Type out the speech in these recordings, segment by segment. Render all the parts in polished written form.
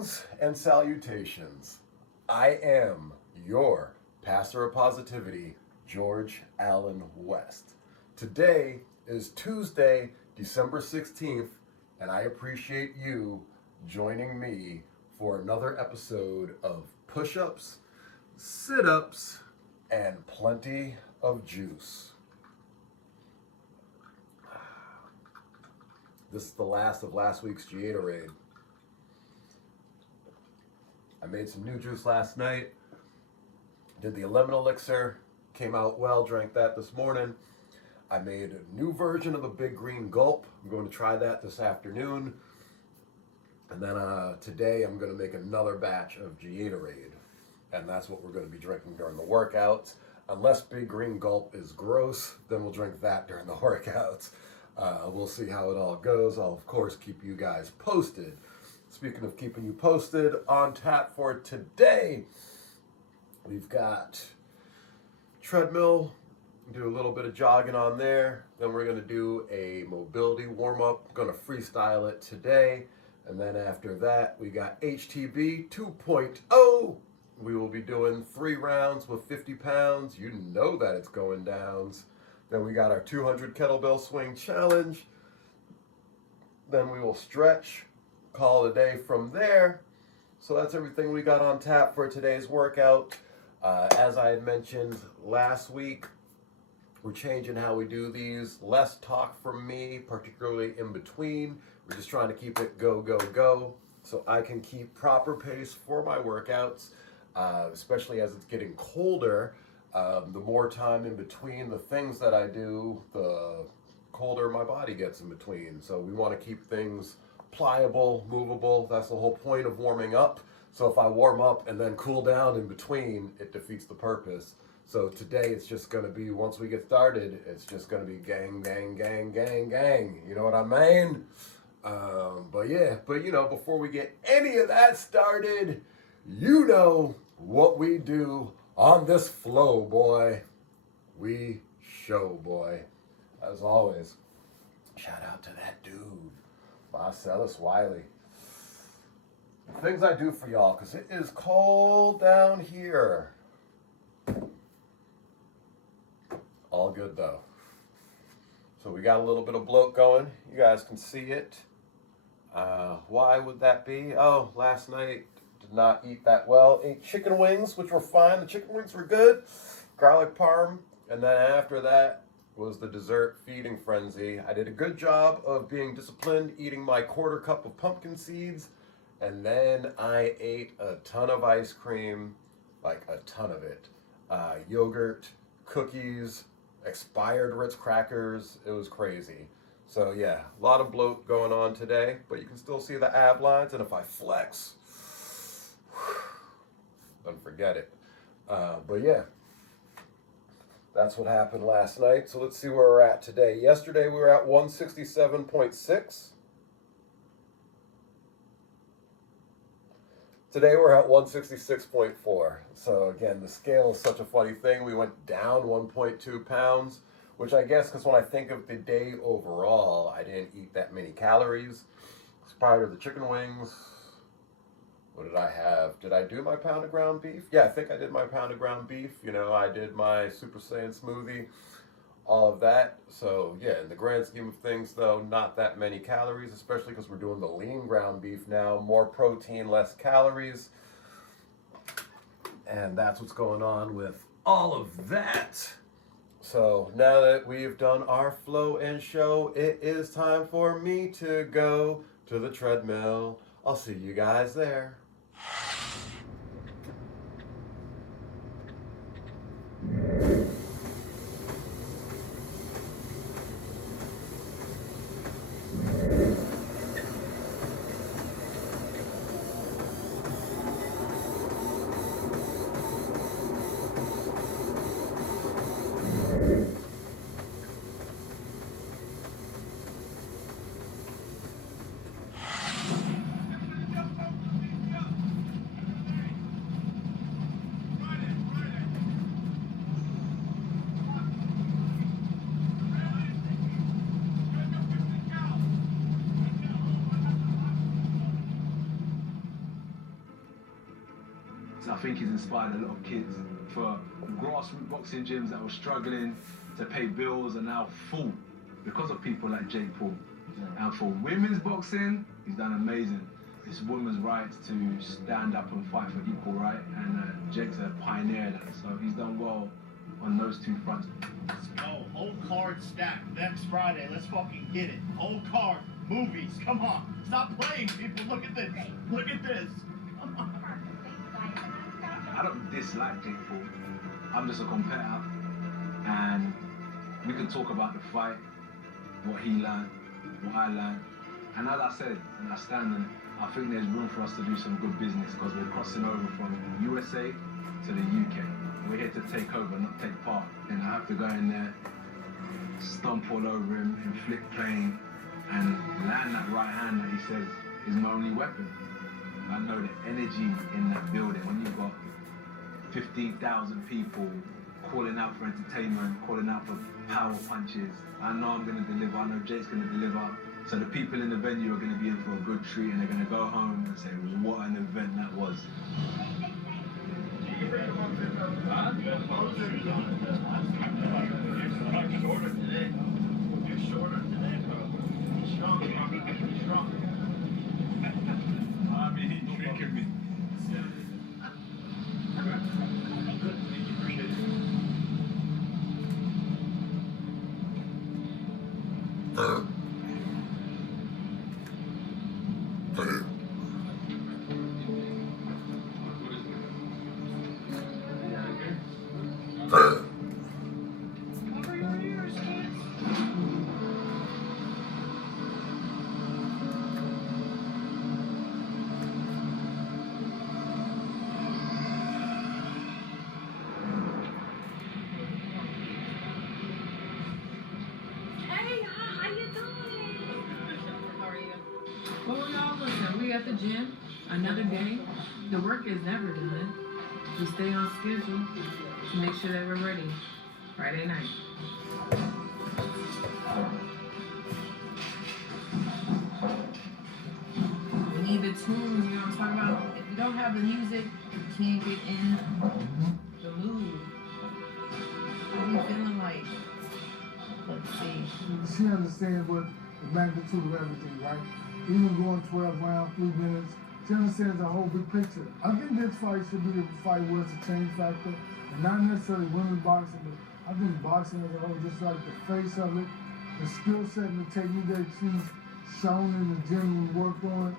Greetings and salutations. I am your pastor of positivity, George Allen West. Today is Tuesday, December 16th, and I appreciate you joining me for another episode of Push-Ups, Sit-Ups, and plenty of juice. This is the last of last week's Gatorade. I made some new juice last night, did the lemon elixir, came out well, drank that this morning. I made a new version of the Big Green Gulp. I'm going to try that this afternoon. And then today I'm going to make another batch of Gatorade. And that's what we're going to be drinking during the workouts. Unless Big Green Gulp is gross, then we'll drink that during the workouts. We'll see how it all goes. I'll, of course, keep you guys posted. Speaking of keeping you posted, on tap for today, we've got treadmill, do a little bit of jogging on there. Then we're going to do a mobility warm-up. I'm going to freestyle it today. And then after that, we got HTB 2.0. We will be doing 3 rounds with 50 pounds. You know that it's going downs. Then we got our 200 kettlebell swing challenge. Then we will stretch, call it a day from there. So that's everything we got on tap for today's workout. As I had mentioned last week, we're changing how we do these. Less talk from me, particularly in between. We're just trying to keep it go, go, go, so I can keep proper pace for my workouts, especially as it's getting colder. The more time in between the things that I do, the colder my body gets in between. So we want to keep things pliable, movable. That's the whole point of warming up. So if I warm up and then cool down in between, it defeats the purpose. So today it's just going to be, once we get started, it's just going to be gang, gang, gang, gang, gang. You know what I mean? But you know, before we get any of that started, you know what we do on this flow, boy. We show, boy. As always, shout out to that dude, Marcellus Wiley. Things I do for y'all, because it is cold down here. All good, though. So we got a little bit of bloat going. You guys can see it. Why would that be? Oh, last night did not eat that well. Ate chicken wings, which were fine. The chicken wings were good. Garlic parm. And then after that was the dessert feeding frenzy. I did a good job of being disciplined, eating my 1/4 cup of pumpkin seeds. And then I ate a ton of ice cream, like a ton of it. Yogurt, cookies, expired Ritz crackers. It was crazy. So yeah, a lot of bloat going on today, but you can still see the ab lines, and if I flex, don't forget it. But yeah, that's what happened last night. So let's see where we're at today. Yesterday we were at 167.6. Today we're at 166.4. So again, the scale is such a funny thing. We went down 1.2 pounds, which I guess because when I think of the day overall, I didn't eat that many calories. Prior to the chicken wings, what did I have? Did I do my pound of ground beef? Yeah, I think I did my pound of ground beef. You know, I did my Super Saiyan smoothie, all of that. So yeah, in the grand scheme of things though, not that many calories, especially because we're doing the lean ground beef now. More protein, less calories. And that's what's going on with all of that. So now that we've done our flow and show, it is time for me to go to the treadmill. I'll see you guys there. So I think he's inspired a lot of kids for grassroots boxing gyms that were struggling to pay bills are now full because of people like Jake Paul. And for women's boxing, he's done amazing. It's women's rights to stand up and fight for equal right, and Jake's a pioneer in that, so he's done well on those two fronts. Let's go. Whole card stacked next Friday. Let's fucking get it. Whole card. Movies. Come on. Stop playing, people. Look at this. Look at this. Come on. I don't dislike Jake Paul. I'm just a competitor, and we can talk about the fight, what he learned, what I learned, and as I said, and I stand on it, I think there's room for us to do some good business because we're crossing over from USA to the UK. We're here to take over, not take part. And I have to go in there, stomp all over him, inflict pain, and land that right hand that he says is my only weapon. I know the energy in that building when you've got 15,000 people calling out for entertainment, calling out for power punches. I know I'm going to deliver. I know Jake's going to deliver. So the people in the venue are going to be in for a good treat, and they're going to go home and say, what an event that was. You're shorter today, bro. Strong. I mean, he's tricking me. We at the gym, another day. The work is never done. We stay on schedule to make sure that we're ready Friday night. We need the tunes, you know what I'm talking about? If you don't have the music, you can't get in the mood. What are you feeling like? Let's see. She understands what the magnitude of everything, right? Even going 12 rounds, 3 minutes, she understands the whole big picture. I think this fight should be a fight where it's a change factor, and not necessarily women's boxing, but I think boxing as a whole, just like the face of it, the skill set and the technique that she's shown in the gym and worked on,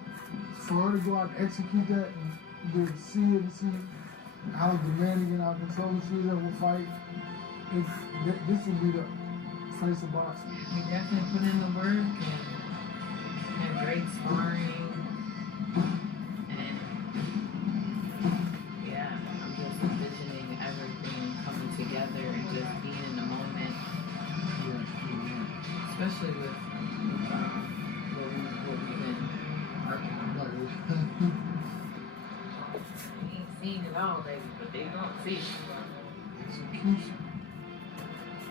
for her to go out and execute that and to see it and see how demanding and how controlling she is of a fight, this would be the face of boxing. We definitely put in the work and great sparring. And yeah, I'm just envisioning everything coming together and just being in the moment. Especially with what we've been working on. We ain't seen it all, baby, but they don't see it. Execution.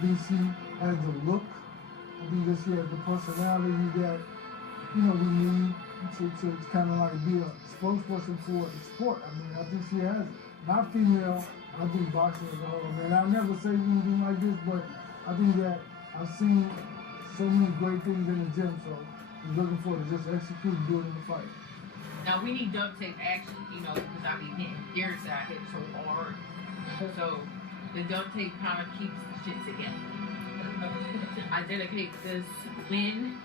DC has the look. I think that she has the personality that, we need to kind of like be a spokesperson for the sport. I mean, I think she has it. Not female, I think boxing as a whole. I mean, I'll never say anything like this, but I think that I've seen so many great things in the gym, so I'm looking forward to just execute and do it in the fight. Now we need duct tape action, because I be hitting Derek's I hit so hard. So the duct tape kind of keeps the shit together. I dedicate this win,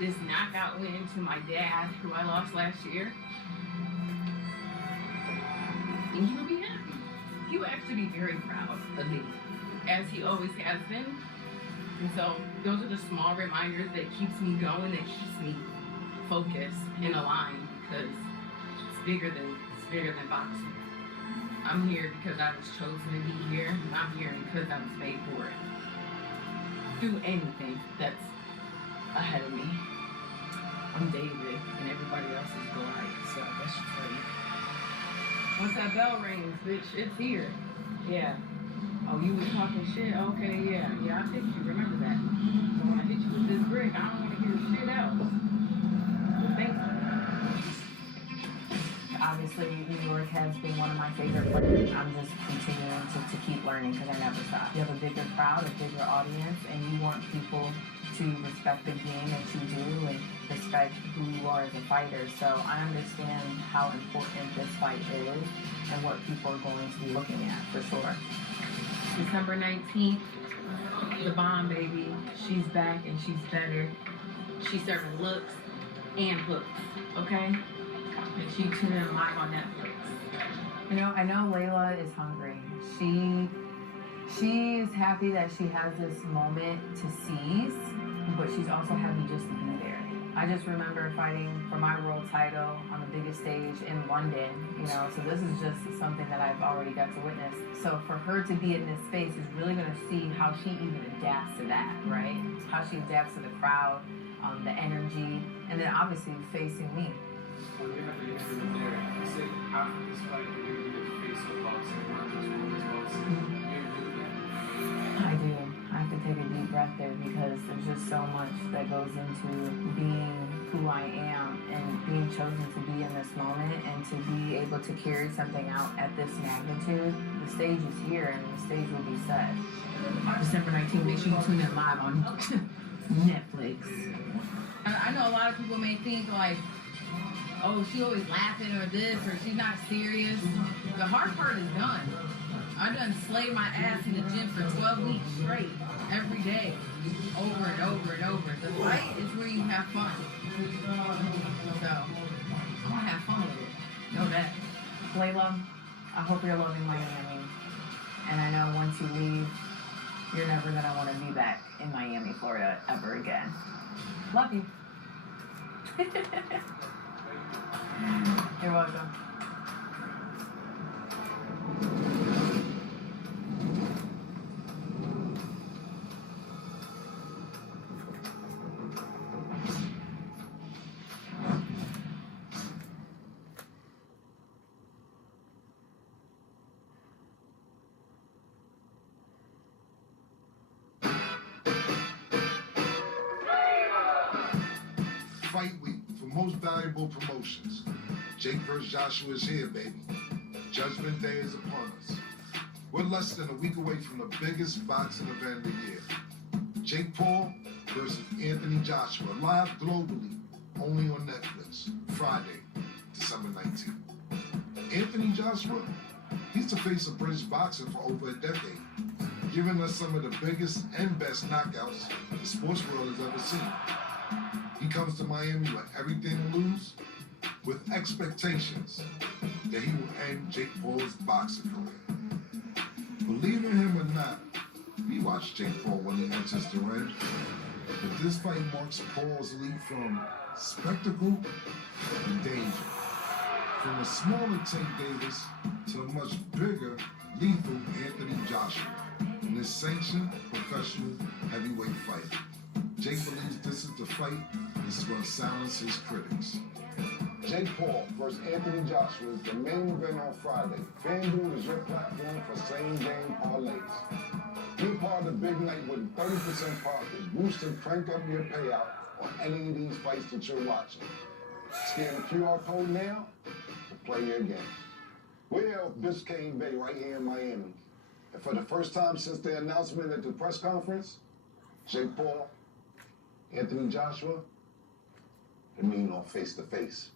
this knockout win, to my dad, who I lost last year. And he will be happy. He will actually be very proud of me, as he always has been. And so those are the small reminders that keeps me going, that keeps me focused and aligned, because it's bigger than boxing. I'm here because I was chosen to be here, and I'm here because I was made for it. Do anything that's ahead of me. I'm David, and everybody else is Goliath, so that should tell you. Once that bell rings, bitch, it's here. Yeah. Oh, you was talking shit? Okay, yeah. Yeah, I hit you. Remember that. So when I hit you with this brick, I don't want to hear shit else. So thank you. I obviously New York has been one of my favorite places. I'm just continuing to keep learning because I never stop. You have a bigger crowd, a bigger audience, and you want people to respect the game that you do and respect who you are as a fighter. So I understand how important this fight is and what people are going to be looking at for sure. December 19th, the bomb baby. She's back and she's better. She's serving looks and hooks, okay? And she tuned in live on Netflix. You know, I know Layla is hungry. She is happy that she has this moment to seize, but she's also happy just to be there. I just remember fighting for my world title on the biggest stage in London, you know, so this is just something that I've already got to witness. So for her to be in this space is really going to see how she even adapts to that, right? How she adapts to the crowd, the energy, and then obviously facing me. When you have the interview there, you said after this fight, you're going to be the face of boxing, not just women's boxing. You're doing that. I do. I have to take a deep breath there because there's just so much that goes into being who I am and being chosen to be in this moment and to be able to carry something out at this magnitude. The stage is here and the stage will be set. December 19th, make sure you tune in live on Netflix. I know a lot of people may think like, oh, she always laughing or this or she's not serious. The hard part is done. I done slayed my ass in the gym for 12 weeks straight, every day, over and over and over. The fight is where you have fun. So, I'm gonna have fun with it. Know that. Layla, I hope you're loving Miami. And I know once you leave, you're never gonna want to be back in Miami, Florida ever again. Love you. You're welcome. Fight week for most valuable promotions. Jake vs. Joshua is here, baby. Judgment Day is upon us. We're less than a week away from the biggest boxing event of the year. Jake Paul versus Anthony Joshua, live globally, only on Netflix, Friday, December 19th. Anthony Joshua, he's the face of British boxing for over a decade, giving us some of the biggest and best knockouts the sports world has ever seen. He comes to Miami with everything to lose, with expectations that he will end Jake Paul's boxing career. Believe in him or not, we watch Jake Paul when he enters the ring, but this fight marks Paul's leap from spectacle to danger. From a smaller Tank Davis to a much bigger, lethal Anthony Joshua in this sanctioned professional heavyweight fight. Jake believes this is the fight that's going to silence his critics. Jake Paul versus Anthony Joshua is the main event on Friday. FanDuel is your platform for same-game parlays. Be part of the big night with 30% profit. Boost and crank up your payout on any of these fights that you're watching. Scan the QR code now to play your game. We're here at Biscayne Bay right here in Miami. And for the first time since the announcement at the press conference, Jake Paul, Anthony Joshua, they're meeting on face-to-face.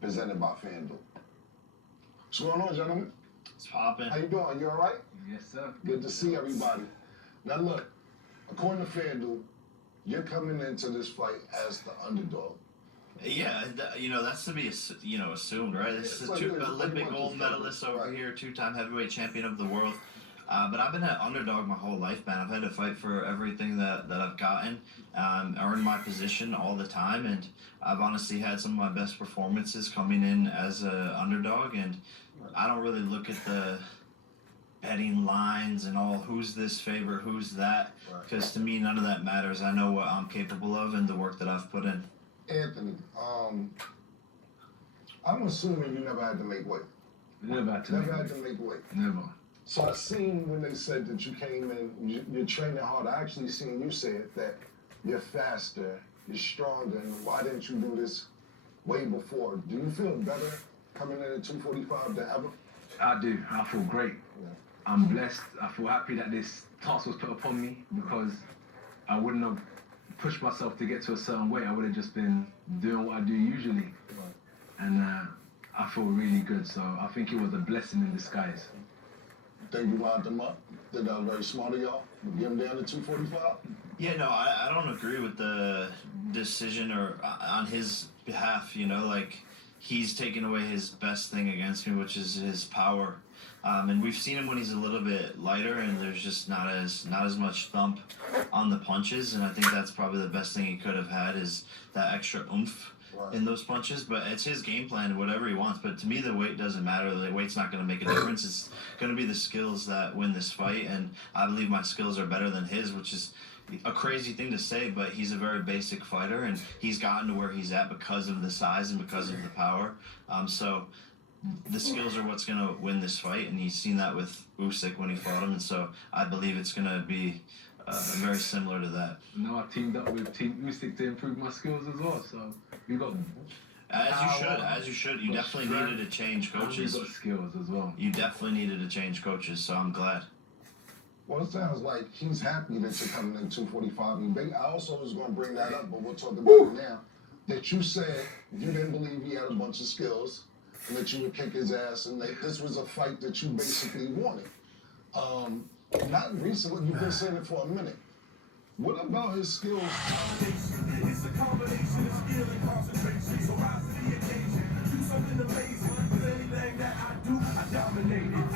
Presented by FanDuel. What's going on, gentlemen? It's popping. How you doing? You all right? Yes, sir. Good to see everybody. Now look, according to FanDuel, you're coming into this fight as the underdog. Yeah, that's to be assumed, right? This is Yeah, a so you're Olympic pretty much gold a medalist favorite, over right. here, two-time heavyweight champion of the world. But I've been an underdog my whole life, man. I've had to fight for everything that I've gotten, earn my position all the time, and I've honestly had some of my best performances coming in as an underdog, and I don't really look at the betting lines and all, who's this favorite, who's that, because to me, none of that matters. I know what I'm capable of and the work that I've put in. Anthony, I'm assuming you never had to make weight. Never had to Never make had it. to make weight. Never. So I seen when they said that you came in, you're training hard. I actually seen you say it, that you're faster, you're stronger, and why didn't you do this way before? Do you feel better coming in at 245 than ever? I do. I feel great. Yeah. I'm blessed. I feel happy that this task was put upon me because I wouldn't have pushed myself to get to a certain weight. I would have just been doing what I do usually. Right. And I feel really good. So I think it was a blessing in disguise. Think you lined them up? Think that was very smart of y'all to get him down to 245? Yeah, no, I don't agree with the decision or on his behalf. You know, like he's taken away his best thing against me, which is his power. And we've seen him when he's a little bit lighter, and there's just not as much thump on the punches. And I think that's probably the best thing he could have had is that extra oomph in those punches. But it's his game plan, whatever he wants. But to me, the weight doesn't matter. The weight's not going to make a difference. It's going to be the skills that win this fight, and I believe my skills are better than his, which is a crazy thing to say, but he's a very basic fighter, and he's gotten to where he's at because of the size and because of the power. So the skills are what's going to win this fight, and he's seen that with Usyk when he fought him, and so I believe it's going to be very similar to that. Now I teamed up with Team Usyk to improve my skills as well, so we got As you should. You definitely needed to change coaches. We got skills as well. You definitely needed to change coaches, so I'm glad. Well, it sounds like he's happy that you're coming in 245. And I also was going to bring that up, but we'll talk about it now. That you said you didn't believe he had a bunch of skills, and that you would kick his ass, and that this was a fight that you basically wanted. Not recently, you've been saying it for a minute. What about his skills? It's a combination of skill and concentration. So rise to the occasion, do something amazing. With anything that I do, I dominate it.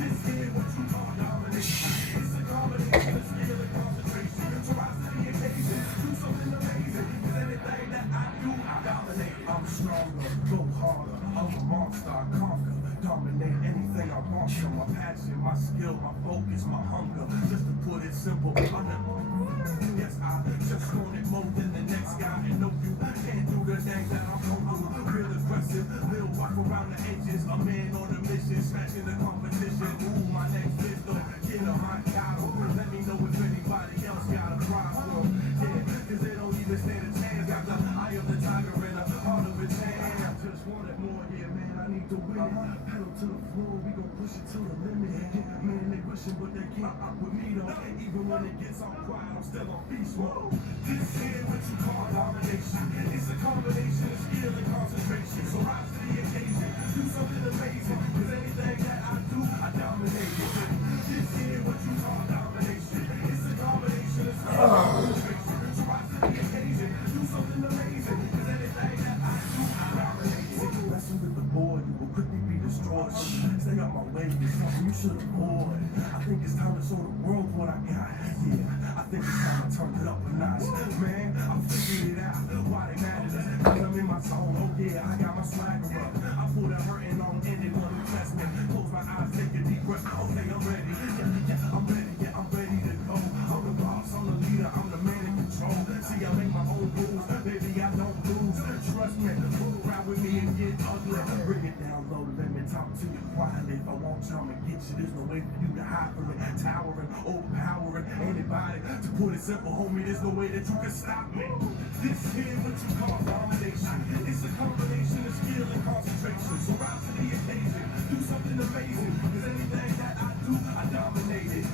This here, what you call domination. It's a combination of skill and concentration. So rise to the occasion, do something amazing. With anything that I do, I dominate it. I'm stronger, go harder. I'm a monster, I conquer. Dominate anything I want. Show my passion, my skill, my focus, my hunger. Just to put it simple, yes, I just want it more than the next guy. And no, you can't do the things that I'm gonna do. Real aggressive, little rock around the edges. A man on a mission, smashing the competition. Ooh, my next pistol, get a hot cattle. Let me know if anybody else got a problem. Yeah, cause they don't even stand a chance. Got the eye of the tiger and the heart of a tan. I just want it more, yeah, man, I need to win it. Pedal to the floor, we gon' push it to the limit. Yeah, man, they wishing, but they can't up with me though. Even when it gets all quiet, I'm still on beast mode. This here, what you call domination. It's a combination of skill and concentration. So rise to the occasion, do something amazing. Cause anything that I do, I dominate it. This here, what you call domination. It's a combination of skill and concentration. So rise to the occasion, do something amazing. Cause anything that I do, I dominate it. Messing with the board, you will quickly be destroyed. Stay out my way, it's something you should avoid. I think it's time to show the world what I got. Yeah, I think it's time to turn it up a notch. Man, I figured it out. Why they mad at us? Cause I'm in my zone. Oh yeah, I got my swagger up. I put a hurting on anyone who tests me. Close my eyes, take a deep breath. Okay, I'm ready. Yeah, I'm ready. Yeah, I'm ready to go. I'm the boss, I'm the leader, I'm the man in control. See, I make my own rules. Baby, I don't lose. Trust me, move around with me and get ugly. Bring it down low, let me talk to you quietly. If I want you, I'ma get you. There's no way for you to hide from it. Towering, overpowering anybody. To put it simple, homie, there's no way that you can stop me. This here, what you call domination. It's a combination of skill and concentration. So rise to the occasion, do something amazing. Cause anything that I do, I dominate it.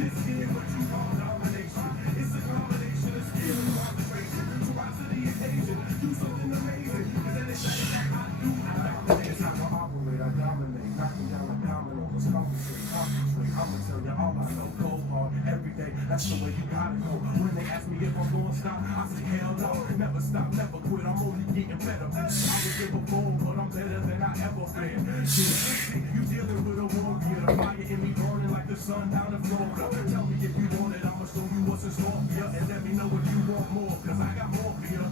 This here, what you call domination. It's a combination of skill and concentration. So rise to the occasion, do something amazing. Cause anything that I do, I dominate. It's how I operate, I dominate. Knocking down the dominoes, concentrate. I'ma tell you all I know. Go hard every day, that's the way you gotta go. When they ask me if I'm gonna stop, I say hell no. Never stop, never quit, I'm only getting better. I was here before, but I'm better than I ever been. Yeah, you dealing with a warrior, the fire in me burning like the sun down in Florida. Tell me if you want it, I'ma show you what's in store for you. And let me know if you want more, cause I got more for you.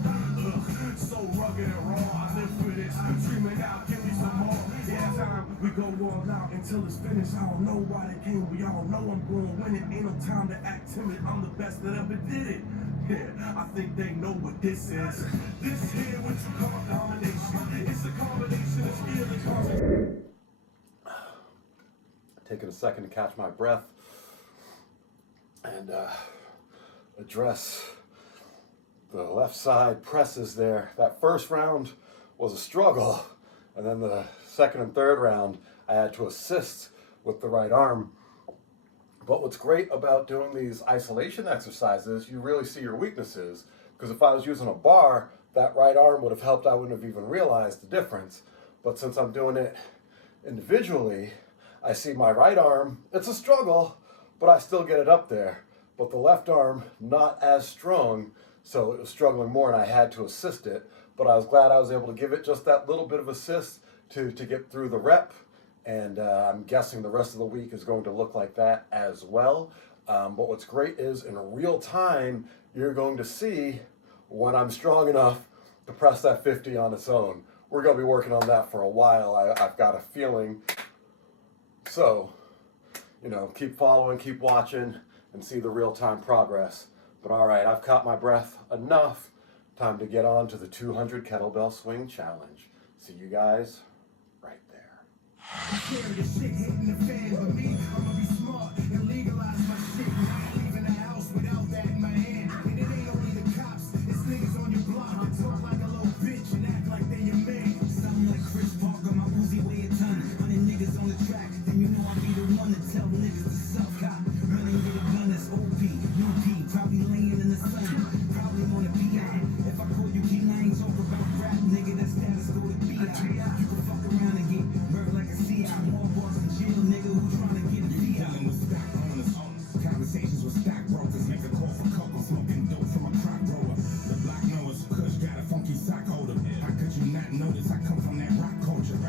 So rugged and raw, I live for this. Screaming out, give me some more. Yeah, time we go all out until it's finished. I don't know why they came, we all know I'm going to win it. Ain't no time to act timid, I'm the best that ever did it. Yeah, I think they know what this is. This here, what you call domination. It's a combination of skill and concentration. Taking a second to catch my breath and address the left side presses there. That first round was a struggle. And then the second and third round, I had to assist with the right arm. But what's great about doing these isolation exercises, you really see your weaknesses. Because if I was using a bar, that right arm would have helped. I wouldn't have even realized the difference. But since I'm doing it individually, I see my right arm, it's a struggle, but I still get it up there. But the left arm, not as strong, so it was struggling more and I had to assist it. But I was glad I was able to give it just that little bit of assist to get through the rep. And I'm guessing the rest of the week is going to look like that as well. But what's great is in real time, you're going to see when I'm strong enough to press that 50 on its own. We're going to be working on that for a while. I've got a feeling. So, keep following, keep watching, and see the real-time progress. But all right, I've caught my breath enough. Time to get on to the 200 kettlebell swing challenge. See you guys right there. Scared of shit hitting the fan, but me, I'ma be smart and legalize my shit. Not leaving the house without that in my hand. And it ain't only the cops, it's niggas on your block that talk like a little bitch and act like they your man. Sound like Chris Parker, my Uzi weigh a ton. 100 niggas on the track, then you know I'll be the one to tell niggas to suck cop. Run and get a gun that's OP, UP, probably laying in the sun, probably on a PI. If I call you king, I ain't talk about rap, nigga, that status go to BI. You can fuck around and get murdered like a CI. More boss in jail, nigga, who tryna get a VI. Dealing with stock owners, conversations with stock brokers. Make a call for coke, I'm smoking dope from a crack roller. The black knowers, Kush got a funky sock holder. How could you not notice I come from that rock culture?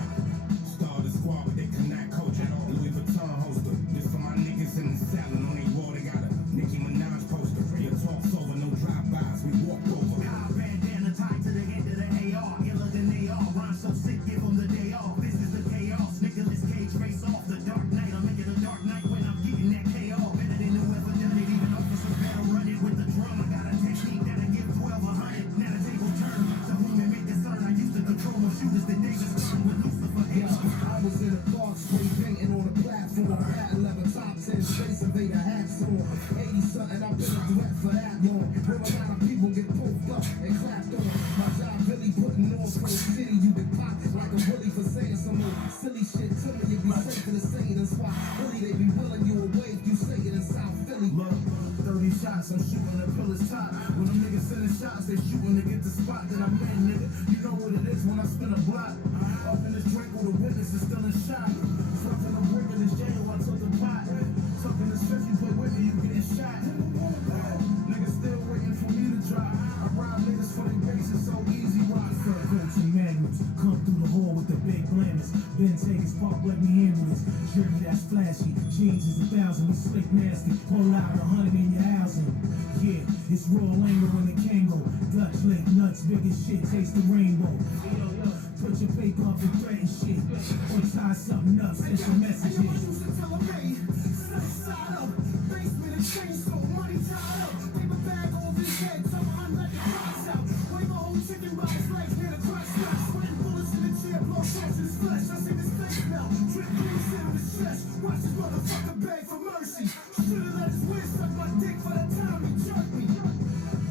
Star the squad, but they cannot coach it. Louis Vuitton holster. This for my niggas in the salad. On they wall, they got a Nicki Minaj poster. Your talk's over, no drive-bys, we walk over. High bandana tied to the end of the AR. Iller than they are. Rhyme so sick, give them the day off. This is the chaos. Nicolas Cage race off the Dark Knight. I'm making a Dark Knight when I'm getting that KO. Better than whoever done it. Even Officer Better run it with the drum. I got a technique that'll give 12 100. Now the table turn. To whom it may concern. I used to control my shooters. The niggas turn with Lucifer. I was in a dark spray painting on a platform. Patent leather top 10 Space Invader hats on. 80 something, I've been a threat for that long. Where a lot of people get pulled up and clapped on. My job really putting on for the city. You get popped like a bully for saying some old silly shit to me. You be safe to say it in spots. Really, they be willing you away if you say it in South Philly. Look, 30 shots, I'm shooting the pillar's top. When them niggas sending shots, they shooting to get the spot that I'm in, nigga. You know what it is when I spin a block. Up in this drink with the witness is still in shot. Fucking a brick in this jail, I took the pot. Tucking the stress, you play with me, you getting shot. Niggas still waiting for me to drop. I rob niggas for their bases, so easy rock. Coats and manuals, come through the hall with the big blammers. Ben take his park, let me handle this. Jerry, that's flashy. Jeans is 1,000, we slick nasty. Pull out 100 in your housing. Yeah, it's raw lingo in the Kango. Dutch link nuts, big as shit, taste the rainbow. Put your paper up and threaten shit. Or tie something up, send some messages. Side up, basement and chainsaw, money tied up. Paper bag over his head, tell my let the price out. Wave a whole chicken by his legs, near the crack snap. Sweating bullets in the chair, blow sauce in his flesh. I see his face melt, drip grease in his chest. Watch this motherfucker beg for mercy. Should've let his weird suck my dick for the time he jerked me.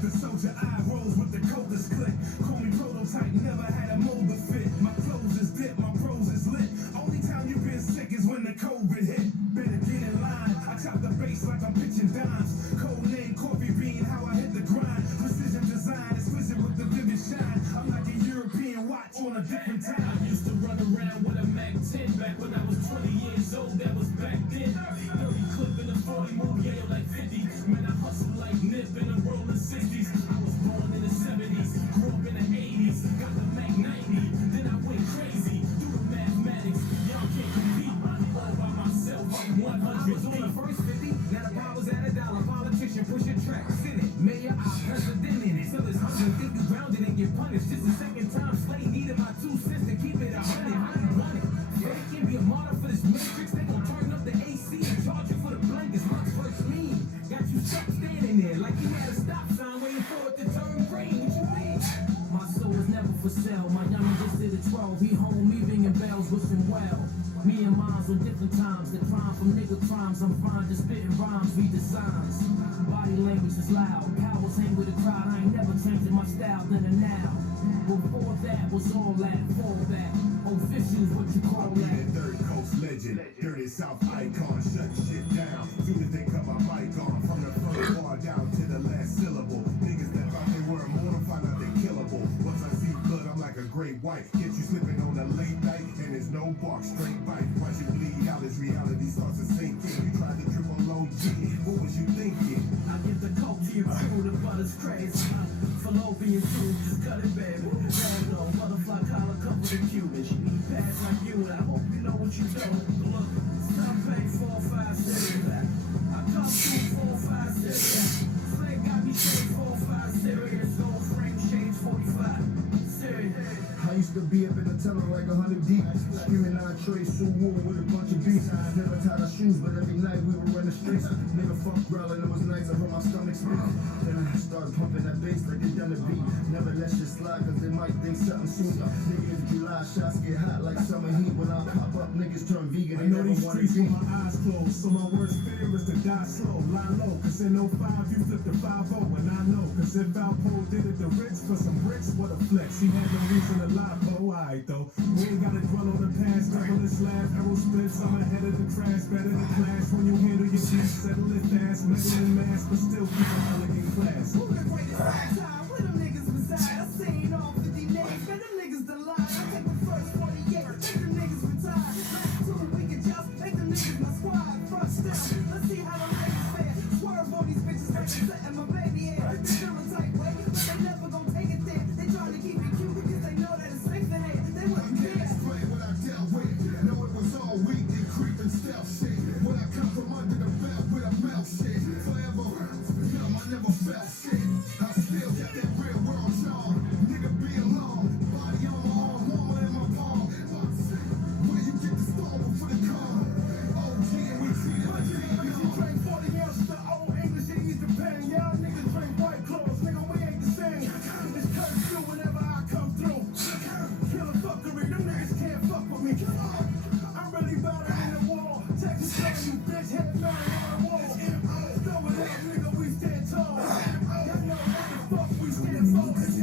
The soldier eye rolls with the coldest click. Call me prototype, never had a mold to fit. My clothes is dip, my prose is lit. Only time you been sick is when the COVID hit. Better get in line. I chop the bass like I'm pitching dimes. Code name, coffee bean, how I hit the grind. Precision design, exquisite with the vivid shine. I'm like a European watch on a different time. I used to run around with a Mac 10 back when I was 20 years old. That was back then. 30 clip in a 40 move, yeah, like 50. Man, I hustle like Nip in the rolling 60s. I was born in the 70s, grew up in the 80s. Got the Mac 90, then I went crazy. Do the mathematics, y'all can't compete. All by myself, I'm 100 on the first 50. Now the power's at $1. Politician pushing tracks in it. Mayor, I president in it. So it's 150 grounded and get punished. Just the second time Slay needed my 2 cents to keep it 100. How you run it? They can be a martyr for this matrix. They gon' turn up the AC and charge you for the blankets. My first mean got you stuck standing there like you had a stop sign waiting for it to turn green. What you mean? My soul is never for sale. My young just did a 12. He home, me ringing bells, wishing well. Me and moms on different times. The crime from nigga crimes. I'm fine just spitting rhymes, redesigns. Body language is loud. Cowards hang with the crowd. I ain't never changing my style then and now. Before that was all that fallback. Officials, what you call I'll be that? the third coast legend, dirty South icon, shut shit down. Soon as they cut my mic on, from the first bar down to the last syllable. Niggas that thought they were immortal find out they killable. Once I see blood, I'm like a great white. Get you slipping on a late night, and there's no bark, straight bite. Watch you bleed out as reality starts to sink in. You tried to dribble low G, what was you thinking? I give the coke to your crew, the butter's crazy. Fallopian tube, just cut it, baby. No, butterfly collar covered in Cuban. She need pads like you, and I hope you know what you do. Look, stop paying 4 or 5 city. I come through 4 or 5 city. Slang got me shade 4 or 5 serious. Gold frame shades 45. Serious. I used to be up in the tunnel like 100 deep, screaming entree, so war with a bunch of beats. Never tied our shoes, but every night we would run the streets. Nigga fuck growling, it was nice, I heard my stomach speak. Then I started pumping that bass like they done the beat. Never let shit slide, cause they might think something soon. Nigga, it's July, shots get hot like summer heat. When I pop up, niggas turn vegan, I they know never these wanna streets be. with my eyes closed, so my worst fear is to die slow. Lie low, cause in 05 you flipped the 5-0, and I know, cause if Valpo did it the rich for some bricks, what a flex. He had no reason to lie, oh, alright though. We ain't gotta dwell on the past, devilish laugh, arrow splits, I'm ahead of the crash, better than clash. When you handle your beat, settle it fast, metal and mass, but still keep an elegant class. Who the greatest all time? Where them niggas reside? I seen all 50 names, man, them niggas the line. I take the first 48, make them niggas retire. Last 2 we can just make them niggas my squad. First down, let's see how them niggas fare. Swerve on these bitches like I'm setting my baby hair. They feel a tight way, but they never gon' take it there. They trying to keep it cute because they know that it's safe in here. They wouldn't care. Explain what I dealt with. Know it was all weak and creeping stealth shit. When I come from under the belt with a melt shit. Forever, no, I never felt shit. I still got that real world charm. Nigga be alone. Body on my arm, mama in my palm. Where you get the storm before the calm? OG and we treat it like You drink 40 ounces of old English and East Japan. Y'all niggas drink White Claws, nigga, we ain't the same. It's curfew whenever I come through. Killer fuckery, them niggas can't fuck with me. I'm really about it in the wall. Texas on you, bitch, head mounted on the wall. Throw it up, nigga, we stand tall. Y'all know what the fuck we stand for. It's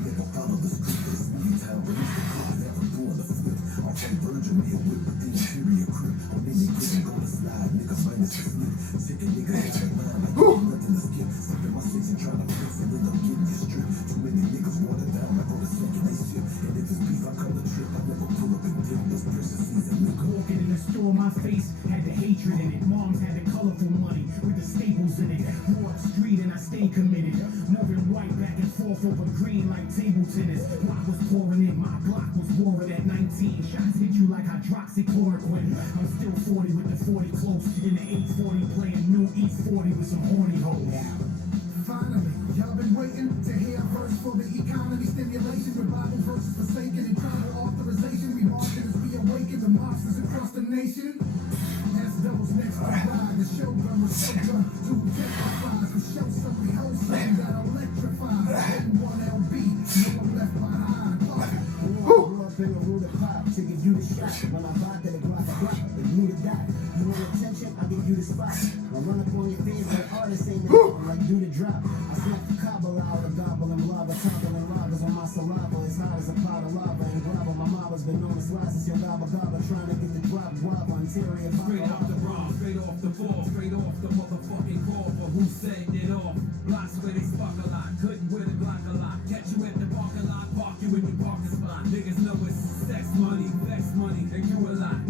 Never follow the script, we tell but it's the car, never doing the flip. I'm from Virgin, me a whip with the interior grip. On any grip, gonna slide, nigga, minus the slip. Sick of niggas out of line, like nothing to skip. Sipping my six and trying to flex and end up getting you stripped. Too many niggas water down, I go to second they ship. And if it's beef, I come to trip. I never pull up and dip this precious season, nigga. Walking in the store, my face had the hatred in it. Moms had the colorful money with the staples in it. Grew up street and I stayed committed. Moving white back and forth over green like table tennis. Block was pouring in, my block was warring at 19. Shots hit you like hydroxychloroquine. I'm still 40 with the 40 close. In the 840 playing new E40 with some horny hoes. Finally, y'all been waiting to hear a verse for the economy stimulation. Revival versus forsaken and tribal authorization. We marching as we awaken the mobsters across the nation. As those next to ride, the showgun was so drunk to testify. To show some we hold something that electrifies. A1LB, no one left behind. Grew up in a rude pop to give you the shot. When I vibe, then it block a block, then you the dot. You want attention, I give you the spot. I run up on your face like artists ain't the like do the drop. I snap the cobble out, a gobble and lava, toppling lavas on my saliva. As hot as a pot of lava and gravel. My mama's been on the slice since your gobble gobble, trying to get the drop guava interior. Straight off the rhyme, straight off the ball, straight off the motherfucking call for who set it off. Blocks where they spark a lot, couldn't wear the Glock a lot. Catch you at the parking lot, park you in your parking spot. Niggas know it's sex money, vex money, and you a lot.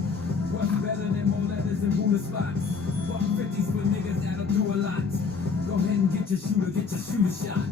What's better than more letters and Buddha spots? Fuck 50s for niggas that'll do a lot. Go ahead and get your shooter shot.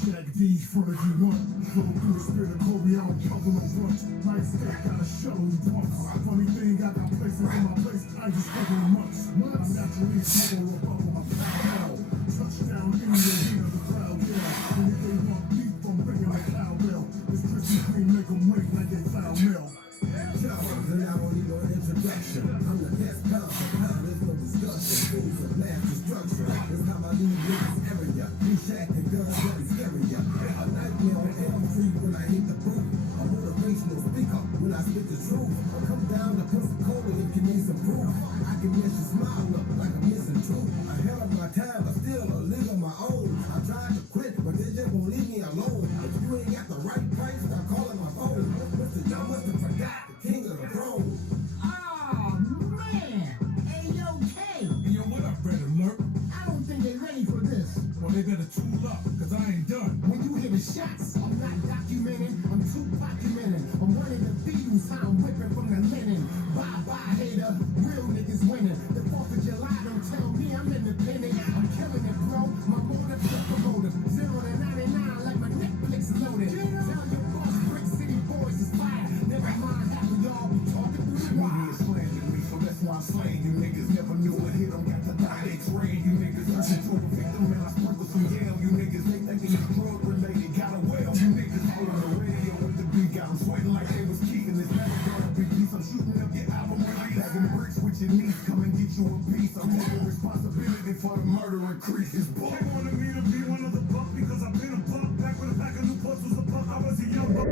Shaq D's front if you want. Flow through the spirit of Kobe, I don't puzzle no brunch. Night stack, got a shuttle and drunks. Funny thing, I got places in my place, I ain't just fucking much. I'm naturally trouble above my pow. Touchdown in the arena, the crowd yell. And if they want beef, I'm bringing a cowbell. This Christmas Queen make them wait like they foul mail. Then I don't need no introduction. I'm the best pound for pound, there's no discussion. Fools of mass destruction. That's how I leave niggas area. We shack the guns, very scary. A nightmare on Elm Street when I hit the booth. A motivational speaker when I spit it's the truth. I come down to Pensacola if you need some proof. I can mess your smile up like I'm missing tooth. Ahead of my time, but still a league of my own. I tried to quit, but they just won't leave me alone. If you ain't got the right price, stop calling my phone. Mr. Y'all must have forgot the king of the throne. Oh, man. Hey, yo, K. Yo, what up, Red Alert? I don't think they're ready for this. Well, they better tool up, cause I ain't done. When you hear the shots, I'm not documenting, I'm too documenting. I'm one of the thieves, how I'm whipping from the linen. Bye-bye, hater, real niggas winning. The 4th of July, don't tell me I'm independent. I'm killing it, bro, my motive is promoted. 0 to 99, like my Netflix loaded. Tell your boss, Brick City boys is fire. Never mind, half of y'all be talking through the Media wire. is slandering me, so that's why I'm slaying you niggas. Never knew a hit, I'm got the dot X-ray. You niggas turn into a victim, and I sprinkle some yell. You niggas, they thinking it's drug related. Got a well, you niggas all on the radio with the beat. Got them sweating like they was keeping this never gonna be peace. I'm shooting up your album release. Bagging bricks with your niece, come and get you a piece. I'm taking responsibility for the murder increase. It's bull. They wanted me to be one of the buck because I've been a buck. Back when the pack of new plus was a buck, I was a young buck.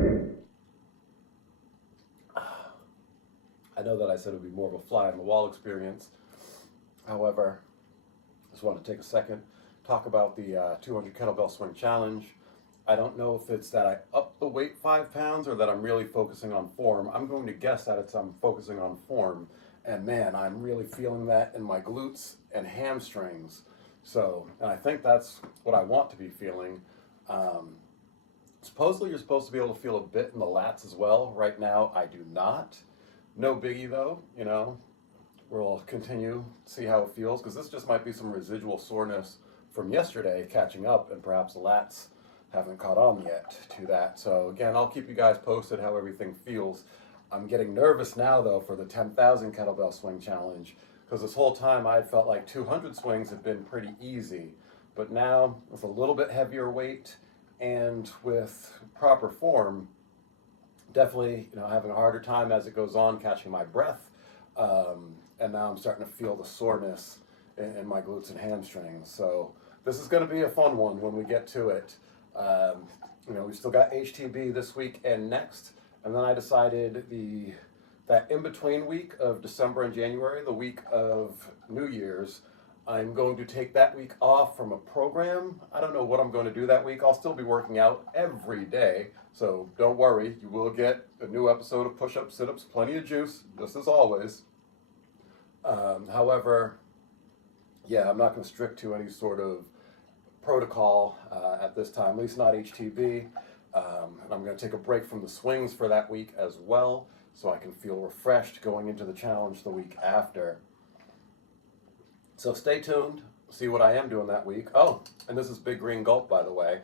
I know that I said it would be more of a fly on the wall experience. However, I just want to take a second, talk about the 200 kettlebell swing challenge. I don't know if it's that I upped the weight 5 pounds or that I'm really focusing on form. I'm going to guess that I'm focusing on form. And man, I'm really feeling that in my glutes and hamstrings. So, and I think that's what I want to be feeling. Supposedly you're supposed to be able to feel a bit in the lats as well. Right now, I do not. No biggie though, you know. We'll continue, see how it feels, because this just might be some residual soreness from yesterday catching up, and perhaps the lats haven't caught on yet to that. So again, I'll keep you guys posted how everything feels. I'm getting nervous now though for the 10,000 kettlebell swing challenge, because this whole time I had felt like 200 swings have been pretty easy, but now with a little bit heavier weight and with proper form, definitely, you know, having a harder time as it goes on catching my breath, and now I'm starting to feel the soreness in my glutes and hamstrings. So this is going to be a fun one when we get to it. You know, we still got HTB this week and next, and then I decided that in-between week of December and January, the week of New Year's, I'm going to take that week off from a program. I don't know what I'm going to do that week. I'll still be working out every day, so don't worry. You will get a new episode of Push-Ups, Sit-Ups, plenty of juice, just as always. However, yeah, I'm not going to stick to any sort of protocol at this time, at least not HTB. And I'm going to take a break from the swings for that week as well, so I can feel refreshed going into the challenge the week after. So stay tuned, see what I am doing that week. Oh, and this is Big Green Gulp, by the way.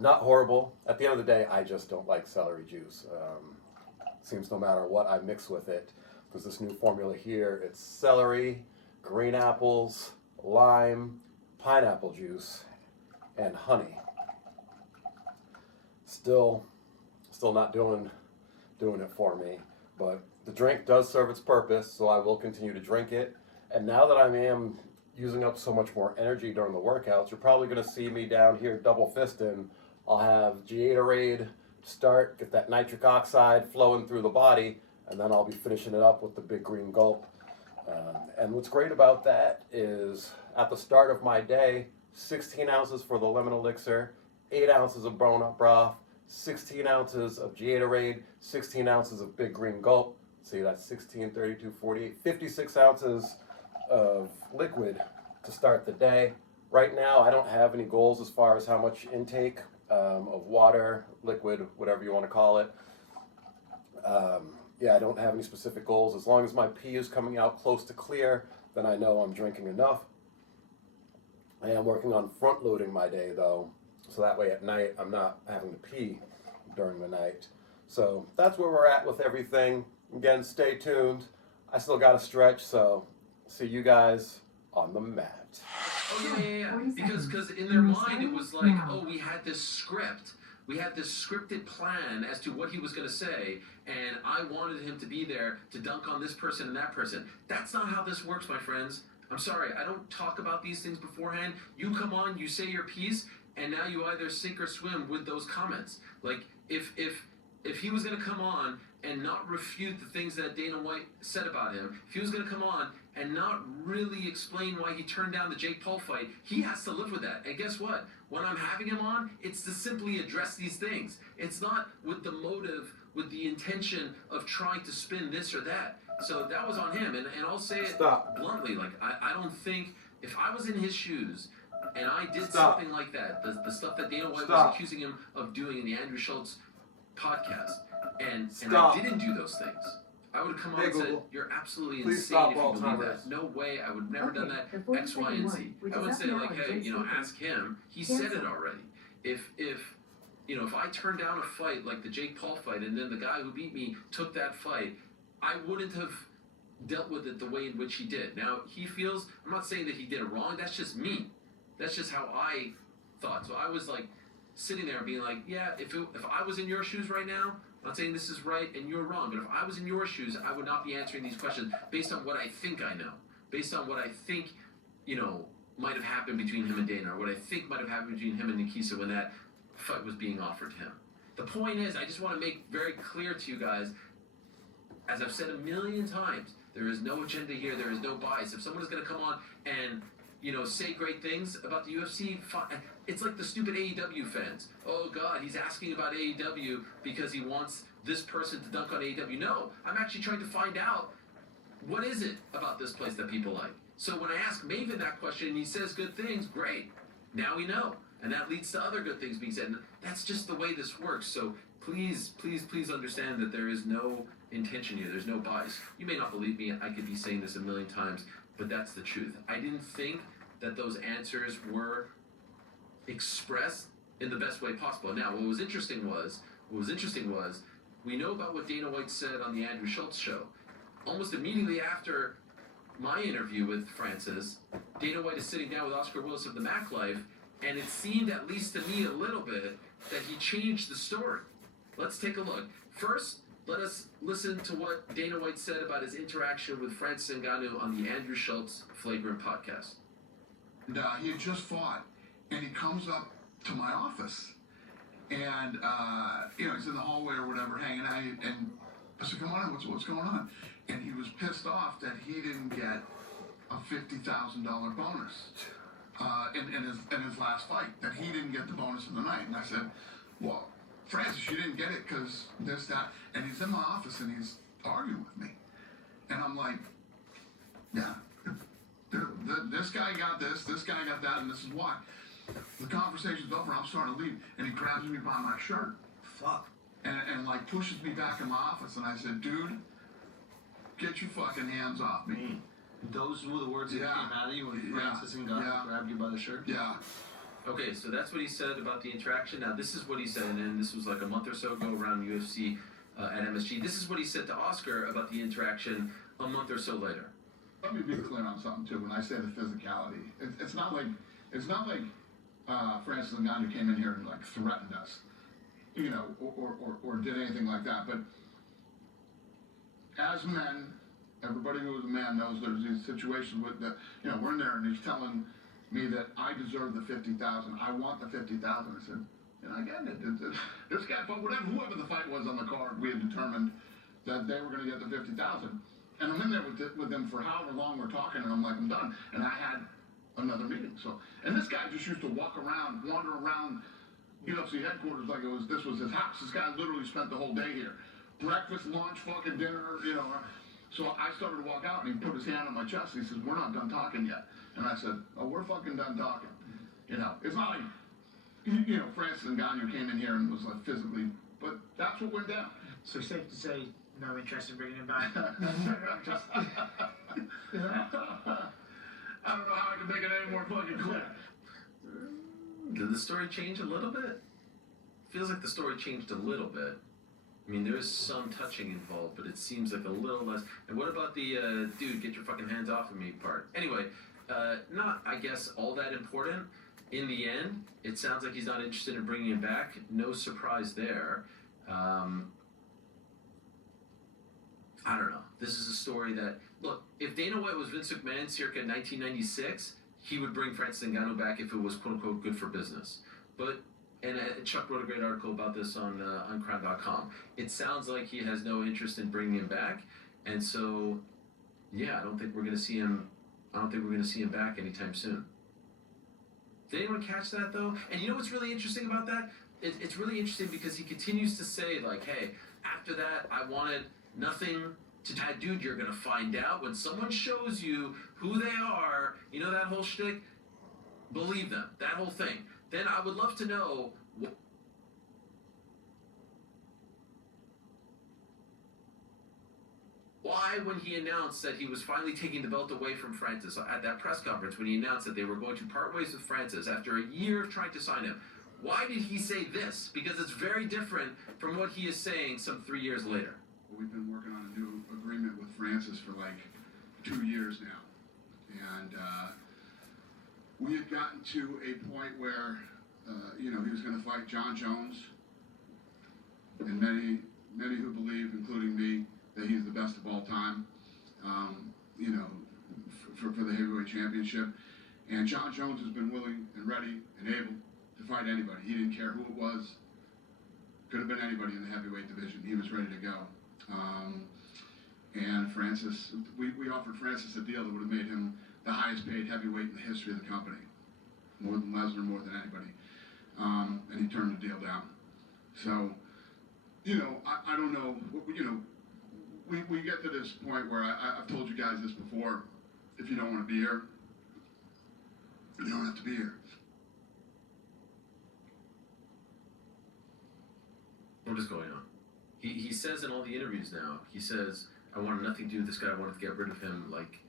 Not horrible. At the end of the day, I just don't like celery juice. Seems no matter what I mix with it. Because this new formula here, it's celery, green apples, lime, pineapple juice, and honey. Still not doing it for me. But the drink does serve its purpose, so I will continue to drink it. And now that I am using up so much more energy during the workouts, you're probably going to see me down here double fisting. I'll have Gatorade to start, get that nitric oxide flowing through the body, and then I'll be finishing it up with the Big Green Gulp. And what's great about that is at the start of my day, 16 ounces for the lemon elixir, 8 ounces of bone-up broth, 16 ounces of Gatorade, 16 ounces of Big Green Gulp. See, that's 16, 32, 48, 56 ounces of liquid to start the day. Right now, I don't have any goals as far as how much intake of water, liquid, whatever you want to call it. Yeah, I don't have any specific goals. As long as my pee is coming out close to clear, then I know I'm drinking enough. I am working on front loading my day though, so that way at night I'm not having to pee during the night. So that's where we're at with everything. Again, stay tuned. I still got to stretch, so see you guys on the mat. Oh, yeah. Because in their mind it was like, oh, we had this script. We had this scripted plan as to what he was going to say, and I wanted him to be there to dunk on this person and that person. That's not how this works, my friends. I'm sorry, I don't talk about these things beforehand. You come on, you say your piece, and now you either sink or swim with those comments. Like, if he was going to come on and not refute the things that Dana White said about him, if he was going to come on and not really explain why he turned down the Jake Paul fight, he has to live with that. And guess what? When I'm having him on, it's to simply address these things. It's not with the motive, with the intention of trying to spin this or that. So that was on him. And I'll say it bluntly. Like, I don't think, if I was in his shoes and I did something like that, the stuff that Dana White was accusing him of doing in the Andrew Schultz podcast, and I didn't do those things, I would have come on and said, you're absolutely insane if you believe that. No way, I would have never done that, X, Y, and Z. I would say, like, hey, ask him. He said it already. If I turned down a fight like the Jake Paul fight, and then the guy who beat me took that fight, I wouldn't have dealt with it the way in which he did. Now, he feels, I'm not saying that he did it wrong, that's just me. That's just how I thought. So I was like sitting there being like, yeah, if I was in your shoes right now, I'm not saying this is right and you're wrong, but if I was in your shoes, I would not be answering these questions based on what I think I know, based on what I think, might have happened between him and Dana, or what I think might have happened between him and Nikisa when that fight was being offered to him. The point is, I just want to make very clear to you guys, as I've said a million times, there is no agenda here, there is no bias. If someone is going to come on and say great things about the UFC, fine. It's like the stupid AEW fans. Oh God, he's asking about AEW because he wants this person to dunk on AEW. No, I'm actually trying to find out, what is it about this place that people like? So when I ask Maven that question and he says good things, great. Now we know. And that leads to other good things being said. And that's just the way this works. So please, please, please understand that there is no intention here. There's no bias. You may not believe me. I could be saying this a million times, but that's the truth. I didn't think that those answers were expressed in the best way possible. Now, what was interesting was, we know about what Dana White said on the Andrew Schultz show. Almost immediately after my interview with Francis, Dana White is sitting down with Oscar Willis of the Mac Life, and it seemed, at least to me a little bit, that he changed the story. Let's take a look. First, let us listen to what Dana White said about his interaction with Francis Ngannou on the Andrew Schultz Flagrant podcast. And he had just fought, and he comes up to my office, and he's in the hallway or whatever, hanging out, and I said, "Come on, what's going on?" And he was pissed off that he didn't get a $50,000 bonus in his last fight, that he didn't get the bonus in the night. And I said, "Well, Francis, you didn't get it because this, that," and he's in my office and he's arguing with me, and I'm like, "Yeah. This guy got this guy got that, and this is why." The conversation's over, I'm starting to leave, and he grabs me by my shirt. Fuck. And like pushes me back in my office, and I said, "Dude, get your fucking hands off me." Those were the words that came out of you when Francis and God grabbed you by the shirt? Yeah. Okay, so that's what he said about the interaction. Now, this is what he said, and this was like a month or so ago around UFC at MSG. This is what he said to Oscar about the interaction a month or so later. Let me be clear on something too. When I say the physicality, it's not like Francis Ngannou came in here and like threatened us, or did anything like that. But as men, everybody who is a man knows there's these situations with that. We're in there and he's telling me that I deserve the $50,000. I want the $50,000. I said, again, this guy, whoever the fight was on the card, we had determined that they were going to get the $50,000. And I'm in there with them for however long we're talking, and I'm like, I'm done. And I had another meeting. And this guy just used to wander around UFC headquarters like this was his house. This guy literally spent the whole day here. Breakfast, lunch, fucking dinner, So I started to walk out, and he put his hand on my chest, and he says, "We're not done talking yet." And I said, "Oh, we're fucking done talking." It's not like, Francis Ngannou came in here and was like physically, but that's what went down. So safe to say, no interest in bringing him back. I don't know how I can make it any more fucking clear. Did the story change a little bit? Feels like the story changed a little bit. I mean, there is some touching involved, but it seems like a little less. And what about the dude, get your fucking hands off of me part? Anyway, not, I guess, all that important. In the end, it sounds like he's not interested in bringing him back. No surprise there. I don't know. This is a story that, look, if Dana White was Vince McMahon circa 1996, he would bring Francis Ngannou back if it was quote-unquote good for business. But And Chuck wrote a great article about this on Crown.com. It sounds like he has no interest in bringing him back, and so, yeah, I don't think we're going to see him. I don't think we're going to see him back anytime soon. Did anyone catch that though? And you know what's really interesting about that? It's really interesting because he continues to say like, "Hey, after that, I wanted nothing to that dude. You're going to find out when someone shows you who they are. You know that whole shtick. Believe them. That whole thing." Then I would love to know why, when he announced that he was finally taking the belt away from Francis at that press conference, when he announced that they were going to part ways with Francis after a year of trying to sign him, why did he say this? Because it's very different from what he is saying some 3 years later. We've been working on a new agreement with Francis for like 2 years now. And we had gotten to a point where, he was going to fight John Jones. And many who believe, including me, that he's the best of all time, for the heavyweight championship. And John Jones has been willing and ready and able to fight anybody. He didn't care who it was. Could have been anybody in the heavyweight division. He was ready to go. And Francis, we offered Francis a deal that would have made him the highest paid heavyweight in the history of the company. More than Lesnar, more than anybody. And he turned the deal down. So, I don't know, we get to this point where I've told you guys this before. If you don't want to be here, you don't have to be here. What is going on? He says in all the interviews now, he says, I wanted nothing to do with this guy, I wanted to get rid of him, like,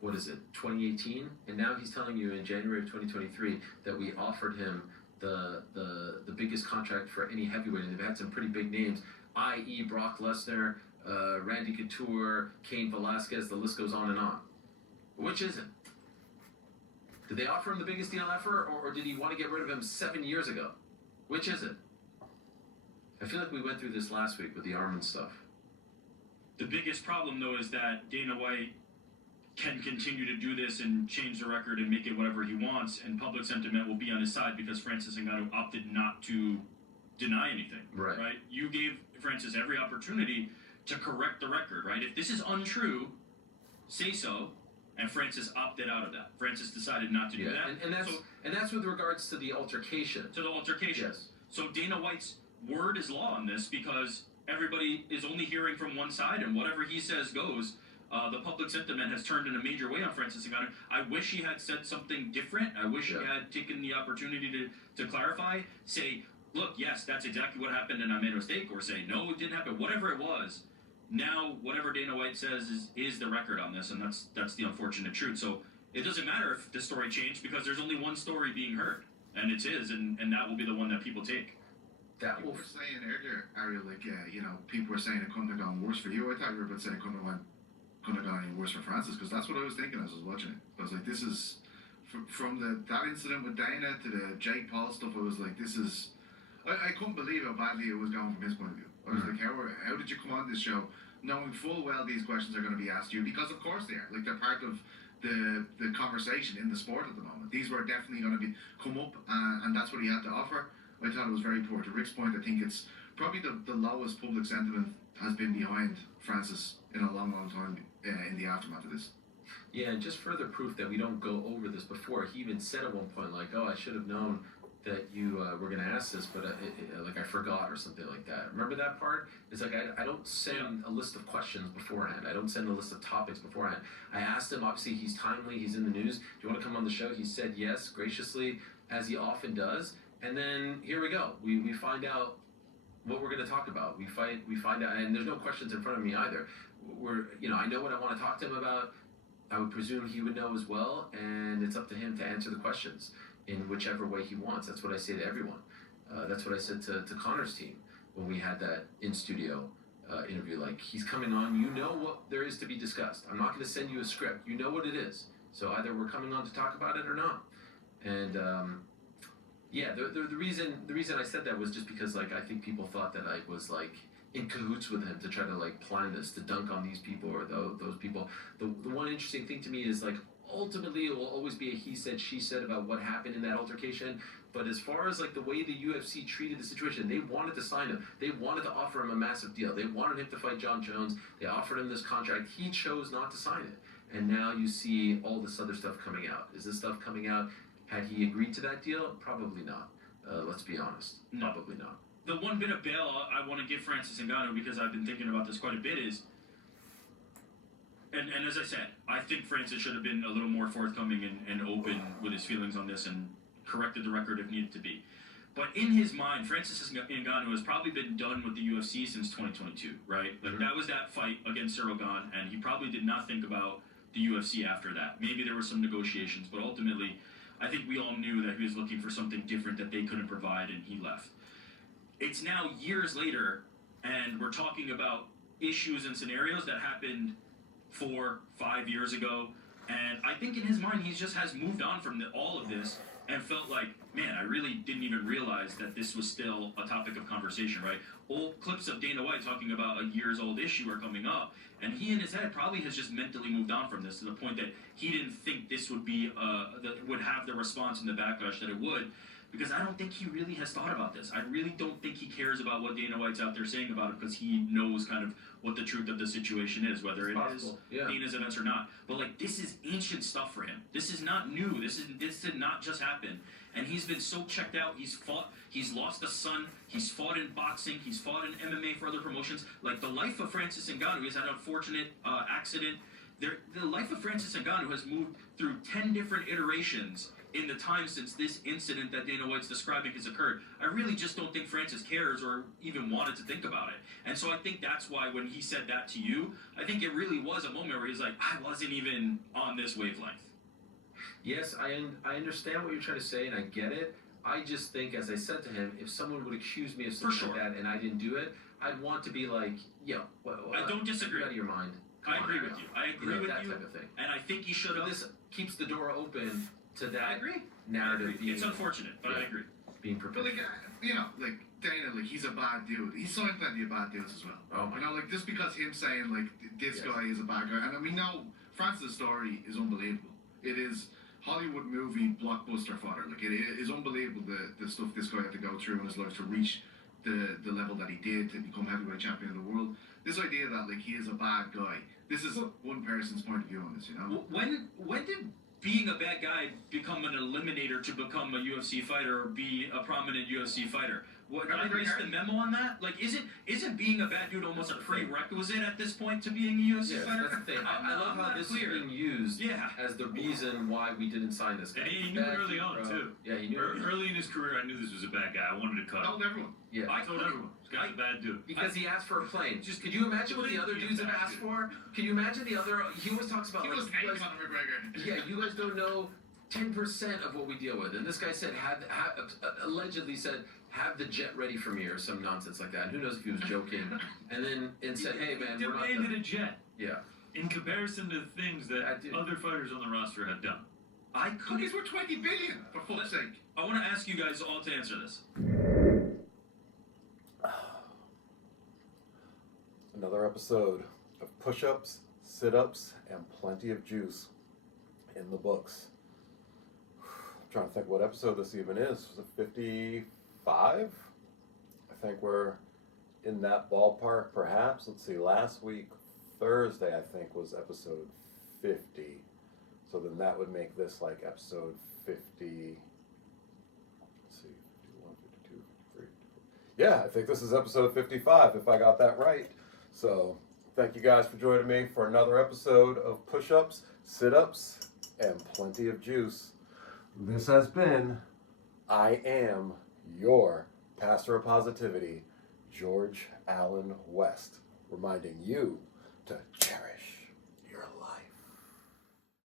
what is it, 2018? And now he's telling you in January of 2023 that we offered him the biggest contract for any heavyweight, and they've had some pretty big names, i.e. Brock Lesnar, Randy Couture, Cain Velasquez, the list goes on and on. Which is it? Did they offer him the biggest deal ever, or did he want to get rid of him 7 years ago? Which is it? I feel like we went through this last week with the Armin stuff. The biggest problem, though, is that Dana White can continue to do this and change the record and make it whatever he wants, and public sentiment will be on his side because Francis Ngannou opted not to deny anything. Right? You gave Francis every opportunity to correct the record, right? If this is untrue, say so, and Francis opted out of that. Francis decided not to do that. And that's with regards to the altercation. To the altercation. Yes. So Dana White's word is law on this because everybody is only hearing from one side, and whatever he says goes. The public sentiment has turned in a major way on Francis Ngannou. I wish he had said something different. I wish he had taken the opportunity to clarify, say, look, yes, that's exactly what happened and I made a mistake, or say, no, it didn't happen, whatever it was. Now, whatever Dana White says is the record on this, and that's the unfortunate truth. So it doesn't matter if the story changed because there's only one story being heard, and it's his, and that will be the one that people take. You were saying earlier, Ariel, like, people were saying it couldn't have gone worse for you. I thought you were about to say it couldn't have gone any worse for Francis, because that's what I was thinking as I was watching it. I was like, this is, from that incident with Dana to the Jake Paul stuff, I was like, this is, I couldn't believe how badly it was going from his point of view. I was like, how did you come on this show knowing full well these questions are going to be asked you? Because of course they are. Like, they're part of the conversation in the sport at the moment. These were definitely going to come up, and that's what he had to offer. I thought it was very poor. To Rick's point, I think it's probably the lowest public sentiment has been behind Francis in a long, long time in the aftermath of this. Yeah, and just further proof that we don't go over this before. He even said at one point, like, oh, I should have known that you were going to ask this, but I forgot or something like that. Remember that part? It's like I don't send a list of questions beforehand. I don't send a list of topics beforehand. I asked him, obviously he's timely, he's in the news. Do you want to come on the show? He said yes, graciously, as he often does. And then here we go. We find out what we're going to talk about. We find out, and there's no questions in front of me either. I know what I want to talk to him about. I would presume he would know as well, and it's up to him to answer the questions in whichever way he wants. That's what I say to everyone. That's what I said to Connor's team when we had that in-studio interview. Like, he's coming on, you know what there is to be discussed. I'm not going to send you a script. You know what it is. So either we're coming on to talk about it or not. And the reason I said that was just because, like, I think people thought that I was, like, in cahoots with him to try to, like, plan this, to dunk on these people or those people. The one interesting thing to me is, like, ultimately it will always be a he said, she said about what happened in that altercation. But as far as like the way the UFC treated the situation, they wanted to sign him. They wanted to offer him a massive deal. They wanted him to fight John Jones. They offered him this contract. He chose not to sign it. And now you see all this other stuff coming out. Is this stuff coming out? Had he agreed to that deal? Probably not. Let's be honest. No. Probably not. The one bit of bail I want to give Francis Ngannou, because I've been thinking about this quite a bit, is, and as I said, I think Francis should have been a little more forthcoming and open with his feelings on this and corrected the record if needed to be. But in his mind, Francis Ngannou has probably been done with the UFC since 2022, right? Like, that was that fight against Cyril Gane, and he probably did not think about the UFC after that. Maybe there were some negotiations, but ultimately, I think we all knew that he was looking for something different that they couldn't provide, and he left. It's now years later, and we're talking about issues and scenarios that happened 4, 5 years ago, and I think in his mind, he just has moved on from all of this and felt like, man, I really didn't even realize that this was still a topic of conversation, right? Old clips of Dana White talking about a years-old issue are coming up, and he in his head probably has just mentally moved on from this to the point that he didn't think this would be, that would have the response and the backlash that it would, because I don't think he really has thought about this. I really don't think he cares about what Dana White's out there saying about it, because he knows kind of what the truth of the situation is, whether it is Dana's events or not. But like, this is ancient stuff for him. This is not new. This did not just happen. And he's been so checked out. He's fought. He's lost a son. He's fought in boxing. He's fought in MMA for other promotions. Like, the life of Francis Ngannou, he's had an unfortunate accident. The life of Francis Ngannou has moved through 10 different iterations in the time since this incident that Dana White's describing has occurred. I really just don't think Francis cares or even wanted to think about it. And so I think that's why when he said that to you, I think it really was a moment where he's like, I wasn't even on this wavelength. Yes, I understand what you're trying to say, and I get it. I just think, as I said to him, if someone would accuse me of something like that and I didn't do it, I'd want to be like, yo, I don't disagree. Get out of your mind. I agree with you. I agree with that you. Type of thing. And I think he should have. This keeps the door open to that. I agree. Narrative. It's unfortunate, but I agree. Being But prepared. like, like Dana, like, he's a bad dude. He's signed plenty of bad dudes as well. Oh my. Like, just because him saying like this guy is a bad guy, and we know Francis' story is unbelievable. It is Hollywood movie blockbuster fodder. Like, it is unbelievable the stuff this guy had to go through in his life to reach the level that he did, to become heavyweight champion of the world. This idea that like he is a bad guy. This is one person's point of view on this, you know. When did being a bad guy become an eliminator to become a UFC fighter or be a prominent UFC fighter? What, did I miss the memo on that? Like, isn't being a bad dude almost a prerequisite at this point to being a UFC fighter? That's the thing. I love how this is being used as the reason why we didn't sign this guy. And he knew it early on, too. Yeah, he knew early in his career, I knew this was a bad guy. I wanted to cut him. Told everyone. Yeah. I told everyone. This guy's a bad dude. Because he asked for a plane. Just could you imagine what the other dudes have asked for? Can you imagine the other? He always talks about He like was hating on McGregor. yeah, you guys don't know 10% of what we deal with. And this guy said allegedly said have the jet ready for me or some nonsense like that. And who knows if he was joking? And said, hey man, He we're not demanded done. a jet. Yeah. In comparison to things that other fighters on the roster have done. Cookies were 20 billion, for fuck's sake. I want to ask you guys all to answer this. Another episode of push-ups, sit-ups, and plenty of juice in the books. I'm trying to think what episode this even is. Was it 55? I think we're in that ballpark, perhaps. Let's see, last week, Thursday, I think, was episode 50. So then that would make this like episode 50. Let's see, 51, 52, 53. Yeah, I think this is episode 55, if I got that right. So thank you guys for joining me for another episode of Push-Ups, Sit-Ups, and Plenty of Juice. This has been I Am Your Pastor of Positivity, George Allen West, reminding you